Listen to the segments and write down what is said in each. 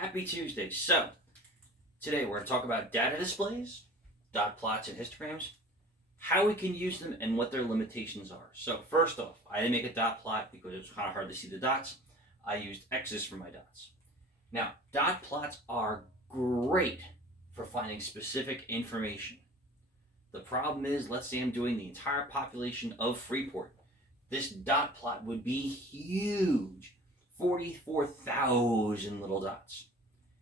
Happy Tuesday. So, today we're going to talk about data displays, dot plots, and histograms, how we can use them, and what their limitations are. So, first off, I didn't make a dot plot because it was kind of hard to see the dots. I used X's for my dots. Now, dot plots are great for finding specific information. The problem is, let's say I'm doing the entire population of Freeport. This dot plot would be huge. 44,000 little dots.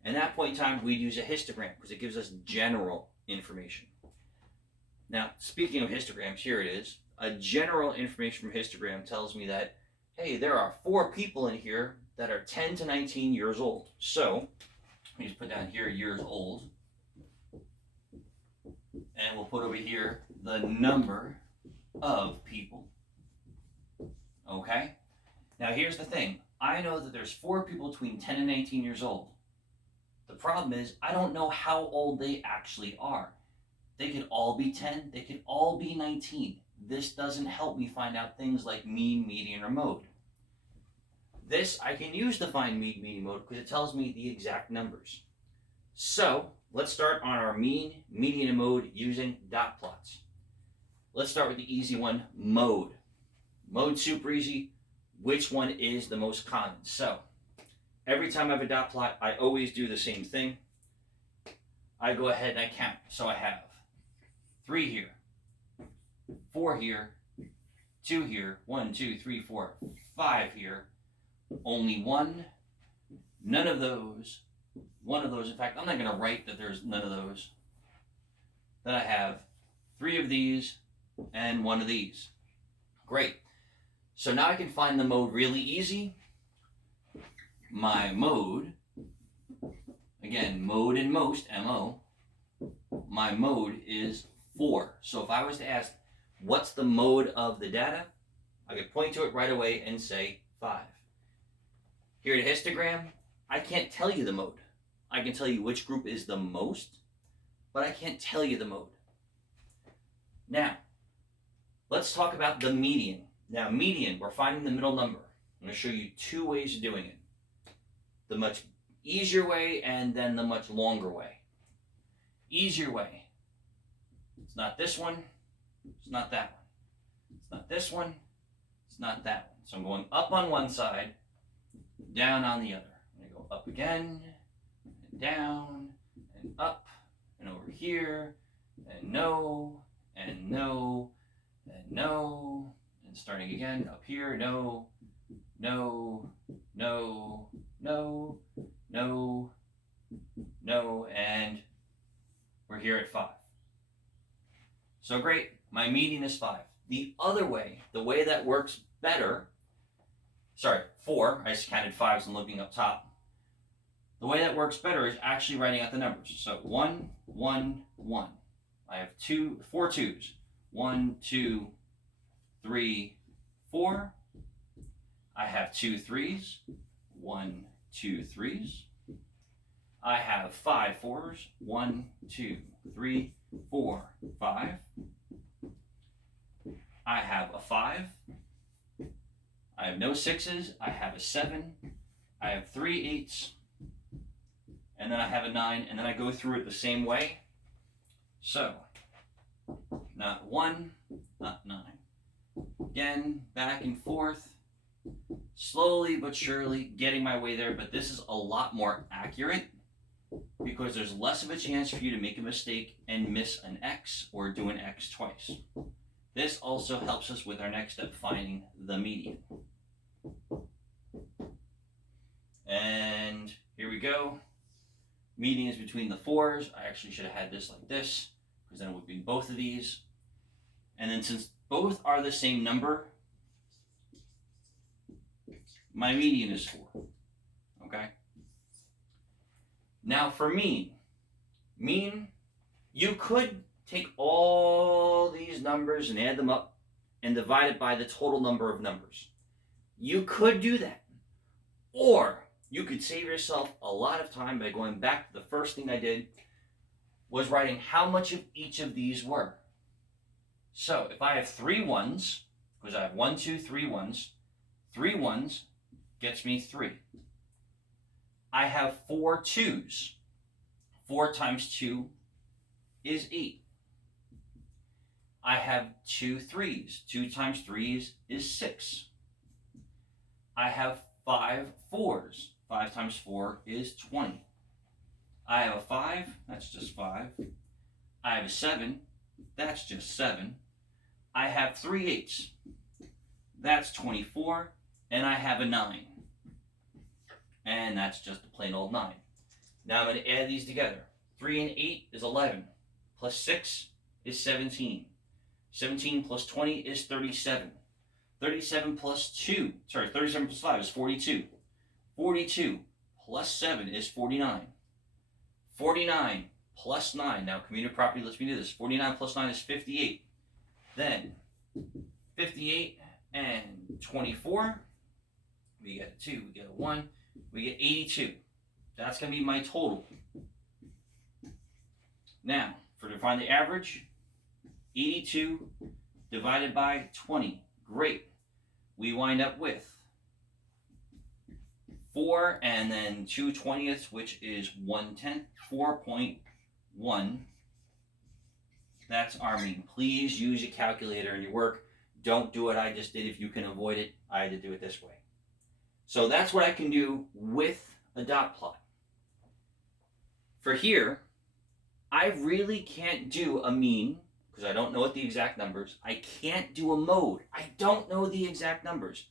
And at that point in time, we'd use a histogram because it gives us general information. Now, speaking of histograms, here it is. A general information from histogram tells me that, hey, there are 4 people in here that are 10 to 19 years old. So, let me just put down here years old. And we'll put over here the number of people. Okay? Now, here's the thing. I know that there's 4 people between 10 and 19 years old. The problem is, I don't know how old they actually are. They could all be 10, they could all be 19. This doesn't help me find out things like mean, median, or mode. This I can use to find mean, median, mode because it tells me the exact numbers. So, let's start on our mean, median, and mode using dot plots. Let's start with the easy one, mode. Mode's super easy. Which one is the most common? So, every time I have a dot plot, I always do the same thing. I go ahead and I count. So I have 3 here, 4 here, 2 here, 1, 2, 3, 4, 5 here, only 1, none of those, 1 of those. In fact, I'm not going to write that there's none of those. Then I have 3 of these and 1 of these. Great. So now I can find the mode really easy. My mode, again, mode and most, M-O, my mode is 4. So if I was to ask, what's the mode of the data? I could point to it right away and say 5. Here at Histogram, I can't tell you the mode. I can tell you which group is the most, but I can't tell you the mode. Now, let's talk about the median. Now, median, we're finding the middle number. I'm going to show you 2 ways of doing it. The much easier way and then the much longer way. Easier way. It's not this one. It's not that one. It's not this one. It's not that one. So I'm going up on one side, down on the other. I'm going to go up again, and down, and up, and over here, and no, and no, and no. And starting again, up here, no, no, no, no, no, no, and we're here at 5. So great, my median is 5. The other way, the way that works better, 4, I just counted 5s and looking up top. The way that works better is actually writing out the numbers. So 1, 1, 1. I have 4 2s. 1, 2, 3, 4. I have 2 3s. 1, 2 3s. I have 5 4s. 1, 2, 3, 4, 5. I have a 5. I have no 6s. I have a 7. I have 3 8s. And then I have a 9. And then I go through it the same way. So, not 1, not 9. Again, back and forth, slowly but surely getting my way there, but this is a lot more accurate because there's less of a chance for you to make a mistake and miss an X or do an X twice. This also helps us with our next step, finding the median. And here we go. Median is between the 4s. I actually should have had this like this because then it would be both of these. And then since both are the same number, my median is 4. Okay? Now for mean. Mean, you could take all these numbers and add them up and divide it by the total number of numbers. You could do that. Or you could save yourself a lot of time by going back to the first thing I did, was writing how much of each of these were. So if I have 3 1s, because I have 1, 2, 3 1s, 3 1s gets me 3. I have 4 2s. 4 times 2 is 8. I have 2 3s. 2 times 3 is 6. I have 5 4s. 5 times 4 is 20. I have a 5, that's just 5. I have a 7, that's just 7. I have 3 8s, that's 24. And I have a 9. And that's just a plain old 9. Now I'm going to add these together. 3 and 8 is 11. Plus 6 is 17. 17 plus 20 is 37. 37 plus 5 is 42. 42 plus 7 is 49. 49 plus 9, now commuter property lets me do this. 49 plus 9 is 58. Then 58 and 24, we get a 2, we get a 1, we get 82. That's going to be my total. Now, to find the average, 82 divided by 20. Great. We wind up with 4 and then 2/20, which is 1/10, 4.1. That's our mean. Please use a calculator in your work. Don't do what I just did if you can avoid it. I had to do it this way. So that's what I can do with a dot plot. For here, I really can't do a mean because I don't know what the exact numbers. I can't do a mode. I don't know the exact numbers.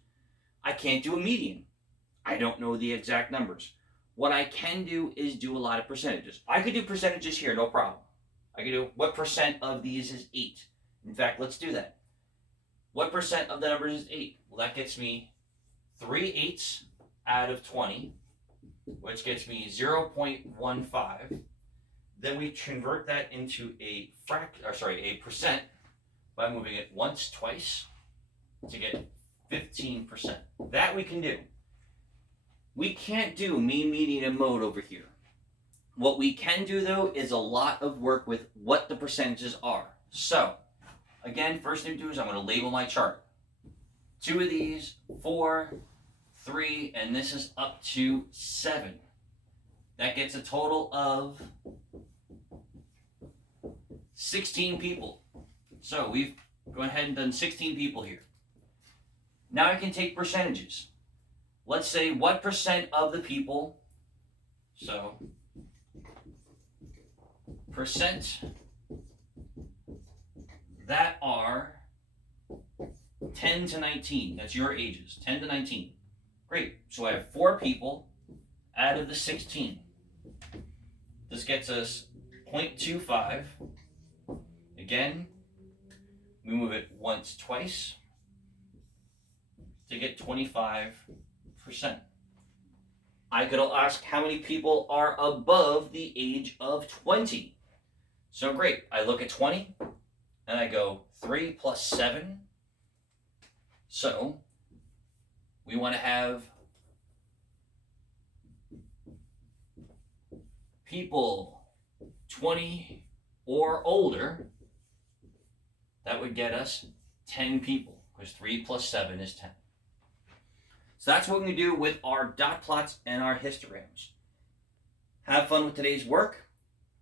I can't do a median. I don't know the exact numbers. What I can do is do a lot of percentages. I could do percentages here, no problem. I could do what percent of these is 8. In fact, let's do that. What percent of the numbers is 8? Well, that gets me 3 8s out of 20, which gets me 0.15. Then we convert that into a percent by moving it once, twice to get 15%. That we can do. We can't do mean, median, and mode over here. What we can do, though, is a lot of work with what the percentages are. So, again, first thing to do is I'm going to label my chart. 2 of these, 4, 3, and this is up to 7. That gets a total of 16 people. So we've gone ahead and done 16 people here. Now I can take percentages. Let's say what percent of the people, so percent that are 10 to 19, that's your ages, 10 to 19. Great, so I have 4 people out of the 16. This gets us 0.25. Again, we move it once, twice to get 25%. I could ask how many people are above the age of 20. So great, I look at 20 and I go 3 plus 7. So we want to have people 20 or older. That would get us 10 people because 3 plus 7 is 10. So that's what we're going to do with our dot plots and our histograms. Have fun with today's work.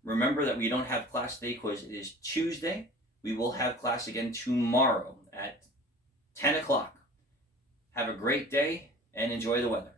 Remember that we don't have class today because it is Tuesday. We will have class again tomorrow at 10 o'clock. Have a great day and enjoy the weather.